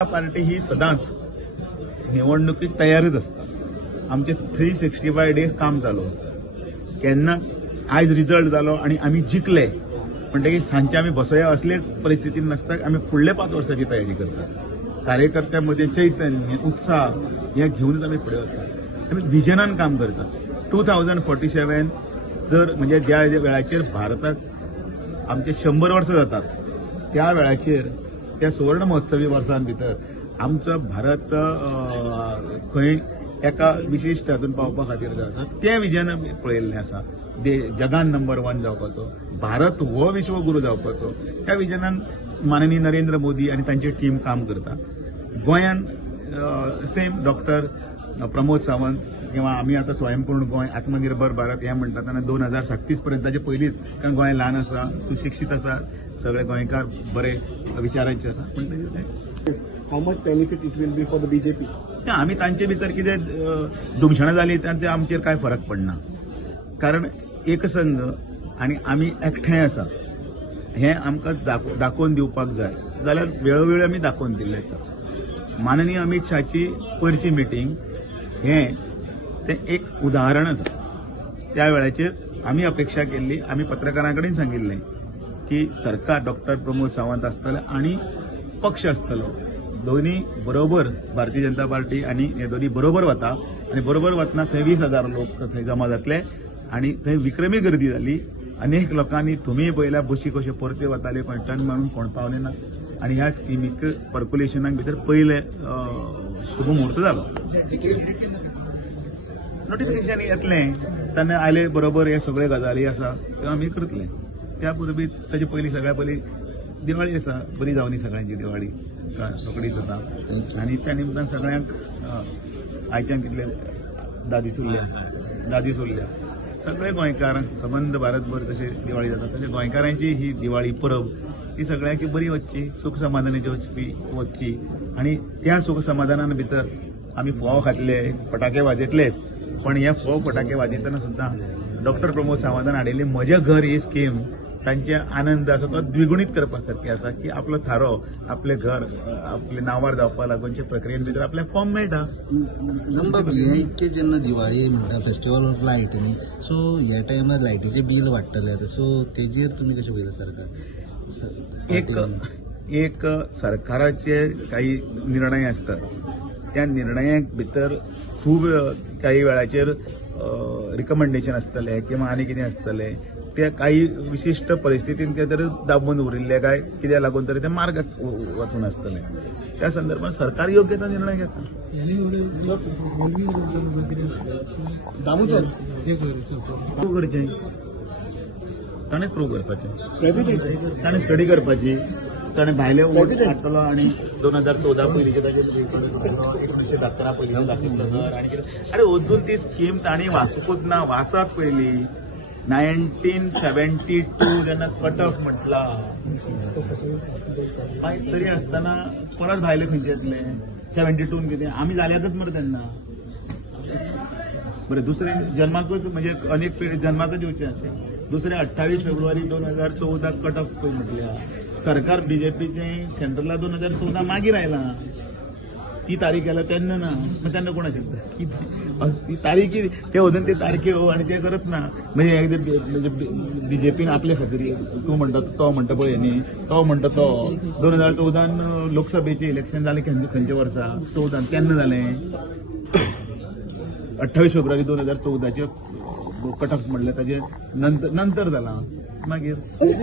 Party ही सदांच निवडणुकीक तयारच असता. आमचे 365 डेज काम चालू असतं. केन्नाच आयज रिजल्ट जालो आणि आम्ही जिखले म्हणटकीर सांजचे आम्ही बसया असले परिस्थितीन नासता. आम्ही फुडले 5 वर्सांची तयारी करतात. कार्यकर्त्यांमध्ये चैतन्य उत्साह हे घेऊनच आम्ही फुडें वतात. आम्ही विजनान काम करतात. 2047 जर म्हणजे ज्या वेळाचेर भारताक आमचे 100 वर्सां जातात त्या वेळाचेर त्या सुवर्ण महोत्सवी वर्षां भितर आमचो भारत खंय एका विशिश्ट हातून पावपा खातीर जो आसा तें विजन पळयल्लें आसा. जगान नंबर 1 जावपाचो, भारत हो विश्वगुरू जावपाचो, त्या विजनान माननीय नरेंद्र मोदी आनी तांची टीम काम करता. गोंयान सेम डॉक्टर प्रमोद सावंत किंवा आमी आतां स्वयंपूर्ण गोंय आत्मनिर्भर भारत हें म्हणटात आनी 2037 पर्यंत ताचे पयलींच कारण गोंय ल्हान आसा, सुशिक्षीत आसा, सगळे गोंयकार बरे विचारांचे आसा. How much benefit it will be for the BJP? आमी तांचे भितर कितें दुमशणां जाली ते आमचेर कांय फरक पडना. कारण एकसंघ आनी आमी एकठांय आसा हें आमकां दाखोवन दिवपाक जाय जाल्यार वेळोवेळी आमी दाखोवन दिल्लें आसा. माननीय अमित शाहची पयरची मिटींग हें तें एक उदाहरण आसा. त्या वेळाचेर आमी अपेक्षा केल्ली, आमी पत्रकारां कडेन सांगिल्लें की सरकार डॉक्टर प्रमोद सावंत आसतले आनी पक्ष आसतलो, दोन्ही बरोबर भारतीय जनता पार्टी आनी हे दोन्ही बरोबर वता आनी बरोबर वतना थंय 20,000 लोक थंय जमा जातले आनी थंय विक्रमी गर्दी जाली. अनेक लोकांनी तुमी पळयल्या बशी कशे परते वताले, कोण टर्न मारून कोण पावले ना आनी ह्या स्किमीक पर्क्युलेशनाक भितर पयले शुभ मुहूर्त जालो. नोटिफिकेशन येतलें तेन्ना आयले बरोबर हे सगळे गजाली आसा त्यो आमी करतले. त्या पूर्वी ताचे पयलीं सगळ्या पयलीं दिवाळी आसा, बरी जावनी सगळ्यांची दिवाळी रोखडीच जाता आनी त्या निमतान सगळ्यांक आयच्यान कितले 10 दीस उरल्या सगळे गोंयकार सबंद भारतभर जशे दिवाळी जाता तशे गोंयकारांची ही दिवाळी परब ती सगळ्यांची बरी वचची, सुख समाधानाची वचची आनी त्या सुख समाधानान भितर आमी फोव खातले, फटाके वाजयतलेच, पण हे फोव फटाके वाजयतना सुद्दां डॉक्टर प्रमोद सावंतान हाडिल्ली म्हजे घर ही स्कीम तांचे आनंद आसा तो द्विगुणीत करपा सारखे आसा की आपलो थारो, आपले घर आपले नांवार जावपा लागूनचे प्रक्रियेन भितर आपल्याक फॉर्म मेळटा. नंबर हे इतके जेन्ना दिवाळी म्हणटा फेस्टिवल ऑफ लायट न्ही, सो ह्या टायमार लायटीचे बील वाडटले आतां, सो तेजेर तुमी कशें पळयता सरकार? एक सरकाराचे काही निर्णय असतात, त्या निर्णयाक भितर खूब काही वेळाचेर रिकमेंडेशन आसतले किंवा आनी कितें आसतलें ते काही विशिष्ट परिस्थितीन कितें तरी दाबून उरिल्ले काय कित्याक लागून तरी ते मार्गाक वचून आसतले. त्या संदर्भात सरकार योग्य तो निर्णय घेता. करचें ताणें प्रूव करपाचें, ताणें स्टडी करपाची, ताणें भायले वोट काडटलो आनी 2014 पयलींचे ताचे 1917 पयलींचो दाखयतलो सर आनी कितें. अरे अजून ती स्कीम तांणी वाचूंकूच ना. वाचात पयलीं 1972 जेन्ना कट ऑफ म्हटला मागीर तरी आसतना परत भायले खंयचे येतले 72 कितें आमी जाल्यातच मरे तेन्ना. बरें दुसरे जन्माकूच म्हणजे अनेक जन्माकूच येवचें अशें. दुसरे 28 फेब्रुवारी 2014 कट ऑफ पळय म्हटल्या. सरकार बीजेपीचें सेंट्रला 2014 मागीर आयलां. ती तारीख आयला तेन्ना ना. मग तेन्ना कोण आशिल्लें ती तारीख ते अजून ते तारख्यो आनी ते करत ना. म्हणजे बीजेपीन आपले खातीर तूं म्हणटा तो म्हणटा पळय न्ही, तो म्हणटा तो 2014 लोकसभेचें इलेक्शन जालें खंयच्या वर्सा 14 केन्ना जालें 28 फेब्रुवारी 2014 कट ऑफ म्हणलें ताजे नंतर जालां मागीर.